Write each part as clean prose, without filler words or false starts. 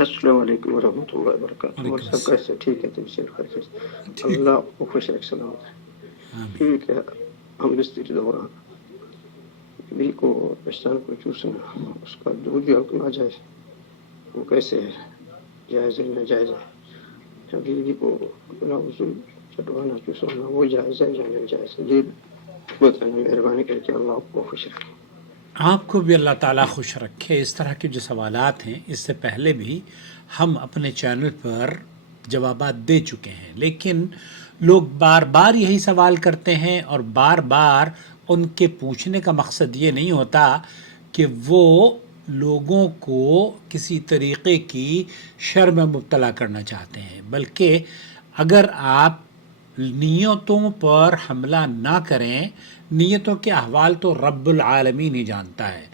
السلام علیکم ورحمۃ اللہ وبرکاتہ. اور سب کیسے؟ ٹھیک ہے؟ تم سے اللہ آپ کو خوش رکھ، سلامت. ٹھیک ہے. ہم بستری دوران بیوی کو پستان کو چوسنا، اس کا دودھ بھی حکم ناجائز، وہ کیسے ہے؟ جائز ہے ناجائز ہے؟ بیوی کو اپنا وضو چٹوانا چوسوانا وہ جائز ہے یا ناجائز ہے؟ جی بتانا مہربانی کر کے. اللہ آپ کو خوش رکھے. آپ کو بھی اللہ تعالیٰ خوش رکھے. اس طرح کے جو سوالات ہیں اس سے پہلے بھی ہم اپنے چینل پر جوابات دے چکے ہیں، لیکن لوگ بار بار یہی سوال کرتے ہیں، اور بار بار ان کے پوچھنے کا مقصد یہ نہیں ہوتا کہ وہ لوگوں کو کسی طریقے کی شر میں مبتلا کرنا چاہتے ہیں، بلکہ اگر آپ نیتوں پر حملہ نہ کریں، نیتوں کے احوال تو رب العالمین ہی جانتا ہے،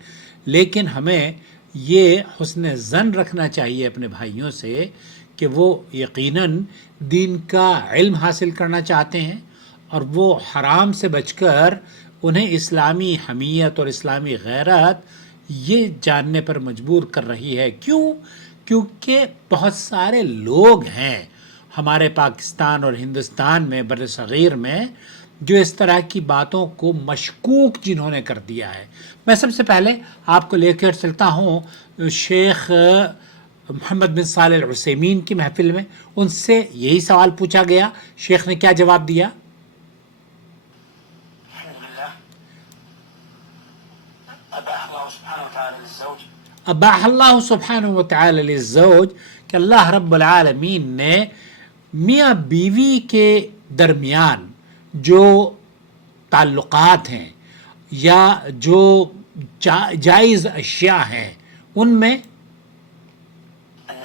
لیکن ہمیں یہ حسن ظن رکھنا چاہیے اپنے بھائیوں سے کہ وہ یقیناً دین کا علم حاصل کرنا چاہتے ہیں، اور وہ حرام سے بچ کر انہیں اسلامی حمیت اور اسلامی غیرت یہ جاننے پر مجبور کر رہی ہے. کیونکہ بہت سارے لوگ ہیں ہمارے پاکستان اور ہندوستان میں، بر صغیر میں، جو اس طرح کی باتوں کو مشکوک جنہوں نے کر دیا ہے. میں سب سے پہلے آپ کو لے کر چلتا ہوں شیخ محمد بن صالح العثیمین کی محفل میں. ان سے یہی سوال پوچھا گیا، شیخ نے کیا جواب دیا؟ اباح اللہ سبحانہ وتعالی للزوج، کہ اللہ رب العالمین نے میاں بیوی کے درمیان جو تعلقات ہیں یا جو جائز اشیاء ہیں ان میں ان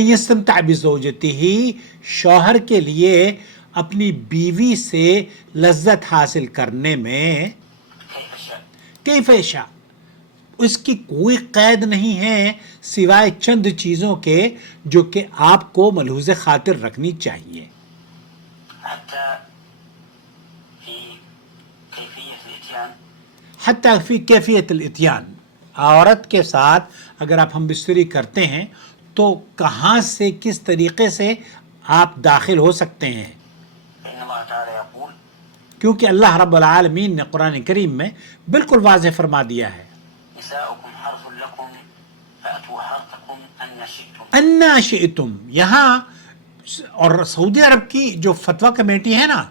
یستمتع بزوجتہ، شوہر کے لیے اپنی بیوی سے لذت حاصل کرنے میں کیف یشاء، اس کی کوئی قید نہیں ہے سوائے چند چیزوں کے جو کہ آپ کو ملحوظ خاطر رکھنی چاہیے. حتیٰ فی کیفیت الاتیان، عورت کے ساتھ اگر آپ ہم بستری کرتے ہیں تو کہاں سے کس طریقے سے آپ داخل ہو سکتے ہیں، کیونکہ اللہ رب العالمین نے قرآن کریم میں بالکل واضح فرما دیا ہے انا شئتم. یہاں اور سعودی عرب کی جو فتویٰ کمیٹی ہے نا،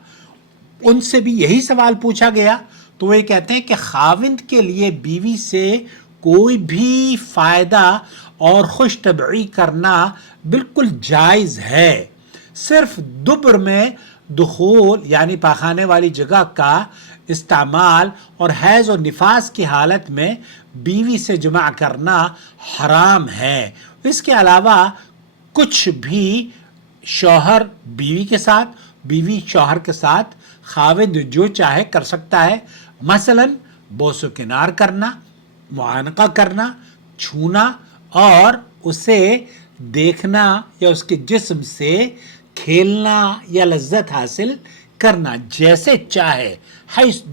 ان سے بھی یہی سوال پوچھا گیا تو وہ یہ کہتے ہیں کہ خاوند کے لیے بیوی سے کوئی بھی فائدہ اور خوش طبعی کرنا بالکل جائز ہے، صرف دبر میں دخول یعنی پاخانے والی جگہ کا استعمال اور حیض اور نفاس کی حالت میں بیوی سے جمع کرنا حرام ہے. اس کے علاوہ کچھ بھی شوہر بیوی کے ساتھ، بیوی شوہر کے ساتھ خاوند جو چاہے کر سکتا ہے، مثلا بوس و کنار کرنا، معانقہ کرنا، چھونا اور اسے دیکھنا یا اس کے جسم سے کھیلنا یا لذت حاصل کرنا جیسے چاہے.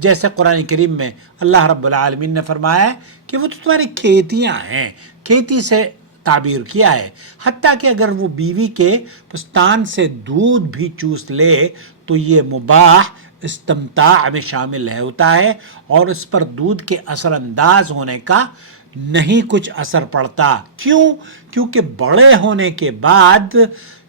جیسے قرآن کریم میں اللہ رب العالمین نے فرمایا ہے کہ وہ تو تمہاری کھیتیاں ہیں، کھیتی سے تعبیر کیا ہے. حتیٰ کہ اگر وہ بیوی کے پستان سے دودھ بھی چوس لے تو یہ مباح استمتاع میں شامل ہوتا ہے، اور اس پر دودھ کے اثر انداز ہونے کا نہیں کچھ اثر پڑتا. کیونکہ بڑے ہونے کے بعد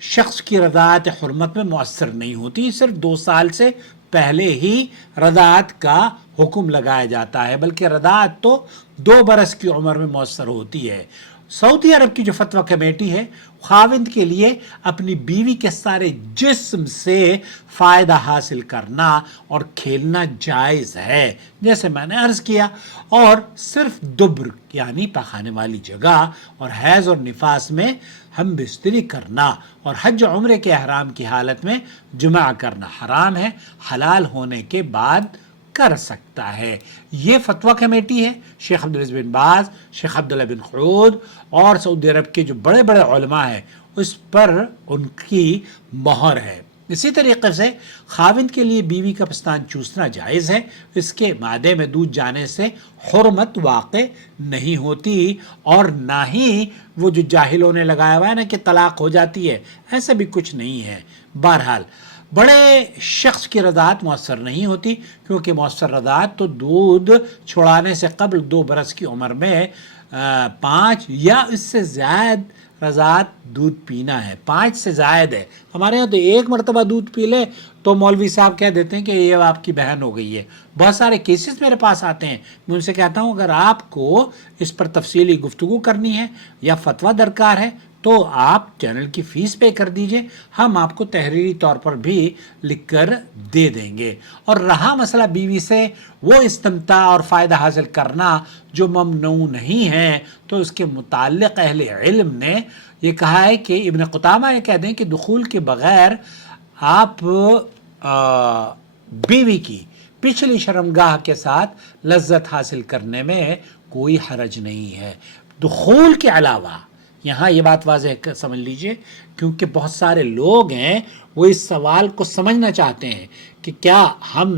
شخص کی رضاعت حرمت میں مؤثر نہیں ہوتی، صرف 2 سال سے پہلے ہی رضاعت کا حکم لگایا جاتا ہے، بلکہ رضاعت تو 2 برس کی عمر میں مؤثر ہوتی ہے. سعودی عرب کی جو فتویٰ کمیٹی ہے، خاوند کے لیے اپنی بیوی کے سارے جسم سے فائدہ حاصل کرنا اور کھیلنا جائز ہے جیسے میں نے عرض کیا، اور صرف دبر یعنی پاخانے والی جگہ اور حیض اور نفاس میں ہم بستری کرنا اور حج عمرے کے احرام کی حالت میں جمع کرنا حرام ہے. حلال ہونے کے بعد کر سکتا ہے. یہ فتویٰ کمیٹی ہے شیخ عبدالعزیز بن باز، شیخ عبداللہ بن خعود اور سعودی عرب کے جو بڑے بڑے علماء ہیں اس پر ان کی مہر ہے. اسی طریقے سے خاوند کے لیے بیوی کا پستان چوسنا جائز ہے، اس کے معدے میں دودھ جانے سے حرمت واقع نہیں ہوتی، اور نہ ہی وہ جو جاہلوں نے لگایا ہوا ہے نا کہ طلاق ہو جاتی ہے، ایسا بھی کچھ نہیں ہے۔ بہرحال بڑے شخص کی رضاعت مؤثر نہیں ہوتی، کیونکہ مؤثر رضاعت تو دودھ چھڑانے سے قبل 2 برس کی عمر میں 5 یا اس سے زائد رضاعت دودھ پینا ہے۔ 5 سے زائد ہے، ہمارے یہاں تو 1 مرتبہ دودھ پی لے تو مولوی صاحب کہہ دیتے ہیں کہ یہ آپ کی بہن ہو گئی ہے۔ بہت سارے کیسز میرے پاس آتے ہیں، میں ان سے کہتا ہوں اگر آپ کو اس پر تفصیلی گفتگو کرنی ہے یا فتویٰ درکار ہے تو آپ چینل کی فیس پے کر دیجئے، ہم آپ کو تحریری طور پر بھی لکھ کر دے دیں گے۔ اور رہا مسئلہ بیوی سے وہ استمتاع اور فائدہ حاصل کرنا جو ممنوع نہیں ہے، تو اس کے متعلق اہل علم نے یہ کہا ہے کہ ابن قدامہ یہ کہہ دیں کہ دخول کے بغیر آپ بیوی کی پچھلی شرمگاہ کے ساتھ لذت حاصل کرنے میں کوئی حرج نہیں ہے۔ دخول کے علاوہ، یہاں یہ بات واضح سمجھ لیجئے، کیونکہ بہت سارے لوگ ہیں وہ اس سوال کو سمجھنا چاہتے ہیں کہ کیا ہم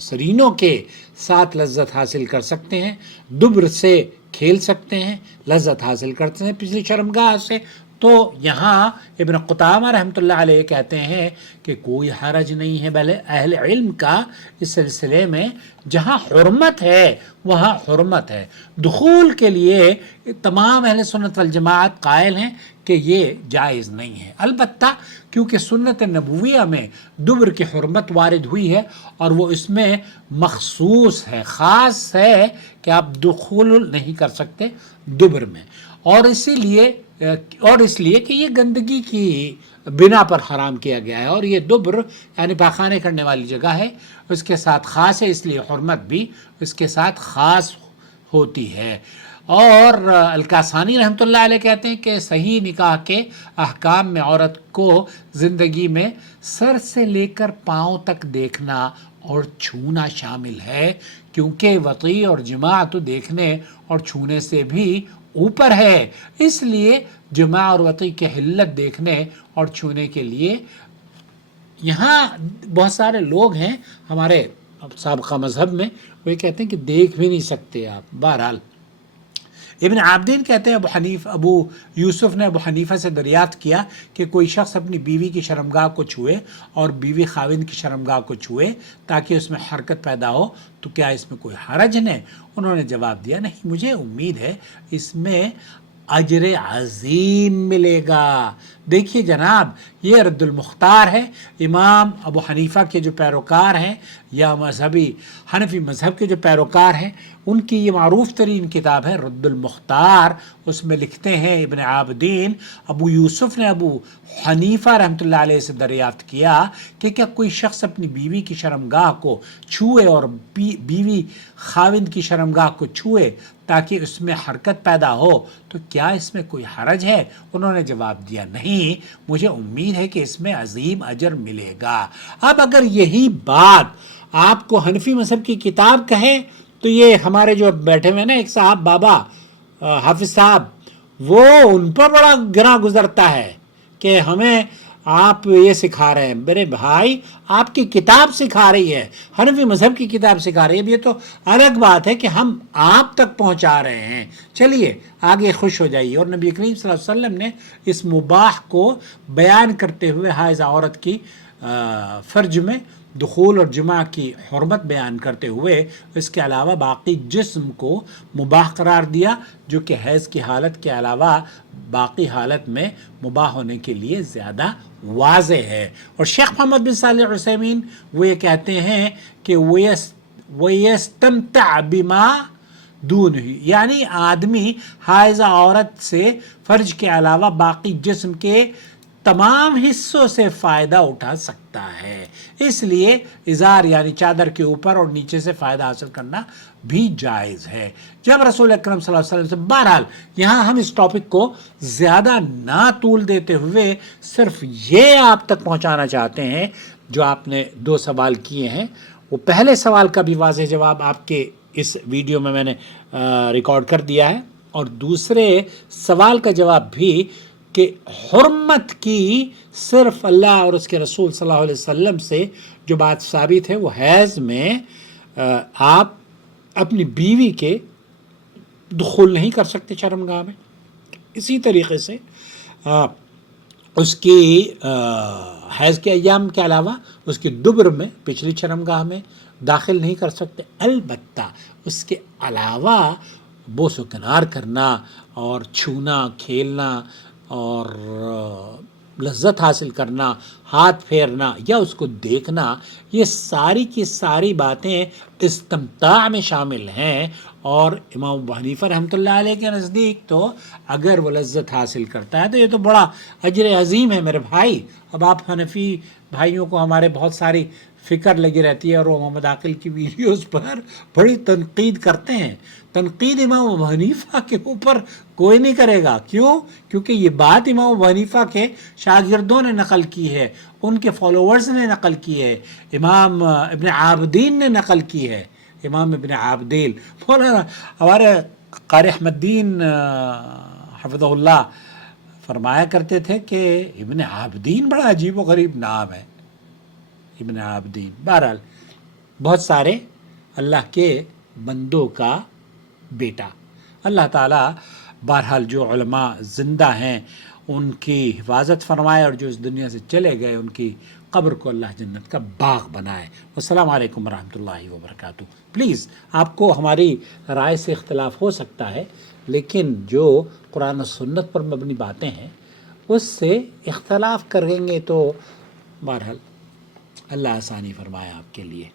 سرینوں کے ساتھ لذت حاصل کر سکتے ہیں، دبر سے کھیل سکتے ہیں، لذت حاصل کرتے ہیں پچھلی شرمگاہ سے؟ تو یہاں ابن قدامہ رحمۃ اللہ علیہ کہتے ہیں کہ کوئی حرج نہیں ہے، بلکہ اہل علم کا اس سلسلے میں جہاں حرمت ہے وہاں حرمت ہے۔ دخول کے لیے تمام اہل سنت والجماعت قائل ہیں کہ یہ جائز نہیں ہے، البتہ کیونکہ سنت نبویہ میں دبر کی حرمت وارد ہوئی ہے اور وہ اس میں مخصوص ہے، خاص ہے کہ آپ دخول نہیں کر سکتے دبر میں، اور اس لیے کہ یہ گندگی کی بنا پر حرام کیا گیا ہے، اور یہ دبر یعنی پاخانے کرنے والی جگہ ہے، اس کے ساتھ خاص ہے، اس لیے حرمت بھی اس کے ساتھ خاص ہوتی ہے۔ اور الکاسانی رحمۃ اللہ علیہ کہتے ہیں کہ صحیح نکاح کے احکام میں عورت کو زندگی میں سر سے لے کر پاؤں تک دیکھنا اور چھونا شامل ہے، کیونکہ وطی اور جماع تو دیکھنے اور چھونے سے بھی اوپر ہے، اس لیے جماع اور وطی کے حلت دیکھنے اور چھونے کے لیے یہاں بہت سارے لوگ ہیں ہمارے سابقہ مذہب میں وہ یہ کہتے ہیں کہ دیکھ بھی نہیں سکتے آپ۔ بہرحال ابن عابدین کہتے ہیں ابو یوسف نے ابو حنیفہ سے دریافت کیا کہ کوئی شخص اپنی بیوی کی شرمگاہ کو چھوئے اور بیوی خاوند کی شرمگاہ کو چھوئے تاکہ اس میں حرکت پیدا ہو تو کیا اس میں کوئی حرج نہیں؟ انہوں نے جواب دیا نہیں، مجھے امید ہے اس میں اجر عظیم ملے گا۔ دیکھیے جناب، یہ رد المختار ہے، امام ابو حنیفہ کے جو پیروکار ہیں یا حنفی مذہب کے جو پیروکار ہیں ان کی یہ معروف ترین کتاب ہے رد المختار۔ اس میں لکھتے ہیں ابن عابدین ابو یوسف نے ابو حنیفہ رحمۃ اللہ علیہ سے دریافت کیا کہ کیا کوئی شخص اپنی بیوی کی شرمگاہ کو چھوئے اور بیوی خاوند کی شرمگاہ کو چھوئے تاکہ اس میں حرکت پیدا ہو تو کیا اس میں کوئی حرج ہے؟ انہوں نے جواب دیا نہیں، مجھے امید ہے کہ اس میں عظیم اجر ملے گا۔ اب اگر یہی بات آپ کو حنفی مذہب کی کتاب کہے تو یہ ہمارے جو بیٹھے ہوئے نا ایک صاحب بابا حافظ صاحب، وہ ان پر بڑا گراں گزرتا ہے کہ ہمیں آپ یہ سکھا رہے ہیں۔ میرے بھائی، آپ کی کتاب سکھا رہی ہے، حنفی مذہب کی کتاب سکھا رہی ہے، اب یہ تو الگ بات ہے کہ ہم آپ تک پہنچا رہے ہیں۔ چلیے آگے خوش ہو جائیے۔ اور نبی کریم صلی اللہ علیہ وسلم نے اس مباح کو بیان کرتے ہوئے حائض عورت کی فرج میں دخول اور جماع کی حرمت بیان کرتے ہوئے اس کے علاوہ باقی جسم کو مباح قرار دیا، جو کہ حیض کی حالت کے علاوہ باقی حالت میں مباح ہونے کے لیے زیادہ واضح ہے۔ اور شیخ محمد بن صالح العثیمین وہ یہ کہتے ہیں کہ وَيَسْتَمْتَعْ بِمَا دُونَهُ، یعنی آدمی حائضہ عورت سے فرج کے علاوہ باقی جسم کے تمام حصوں سے فائدہ اٹھا سکتا ہے، اس لیے ازار یعنی چادر کے اوپر اور نیچے سے فائدہ حاصل کرنا بھی جائز ہے۔ جب رسول اکرم صلی اللہ علیہ وسلم سے بہرحال یہاں ہم اس ٹاپک کو زیادہ نہ طول دیتے ہوئے صرف یہ آپ تک پہنچانا چاہتے ہیں جو آپ نے 2 سوال کیے ہیں، وہ پہلے سوال کا بھی واضح جواب آپ کے اس ویڈیو میں نے ریکارڈ کر دیا ہے، اور دوسرے سوال کا جواب بھی کہ حرمت کی صرف اللہ اور اس کے رسول صلی اللہ علیہ وسلم سے جو بات ثابت ہے وہ حیض میں آپ اپنی بیوی کے دخول نہیں کر سکتے شرمگاہ میں. اسی طریقے سے اس کی حیض کے ایام کے علاوہ اس کی دبر میں پچھلی شرمگاہ میں داخل نہیں کر سکتے. البتہ اس کے علاوہ بوس و کنار کرنا اور چھونا کھیلنا اور لذت حاصل کرنا، ہاتھ پھیرنا یا اس کو دیکھنا، یہ ساری کی ساری باتیں استمتاع میں شامل ہیں. اور امام ابو حنیفہ رحمۃ اللہ علیہ کے نزدیک تو اگر وہ لذت حاصل کرتا ہے تو یہ تو بڑا اجر عظیم ہے میرے بھائی. اب آپ حنفی بھائیوں کو ہمارے بہت ساری فکر لگی رہتی ہے اور وہ محمد عاقل کی ویڈیوز پر بڑی تنقید کرتے ہیں. تنقید امام ابو حنیفہ کے اوپر کوئی نہیں کرے گا. کیوں؟ کیونکہ یہ بات امام ابو حنیفہ کے شاگردوں نے نقل کی ہے، ان کے فالوورز نے نقل کی ہے، امام ابن عابدین نے نقل کی ہے. امام ابن عابدین مولانا ہمارے قاری احمد الدین حفظہ اللہ فرمایا کرتے تھے کہ ابن عابدین بڑا عجیب و غریب نام ہے. ابن عابدین بہرحال بہت سارے اللہ کے بندوں کا بیٹا. اللہ تعالیٰ بہرحال جو علماء زندہ ہیں ان کی حفاظت فرمائے اور جو اس دنیا سے چلے گئے ان کی قبر کو اللہ جنت کا باغ بنائے. السلام علیکم ورحمۃ اللہ وبرکاتہ. پلیز آپ کو ہماری رائے سے اختلاف ہو سکتا ہے لیکن جو قرآن و سنت پر مبنی باتیں ہیں اس سے اختلاف کریں گے تو بہرحال اللہ آسانی فرمائے آپ کے لیے.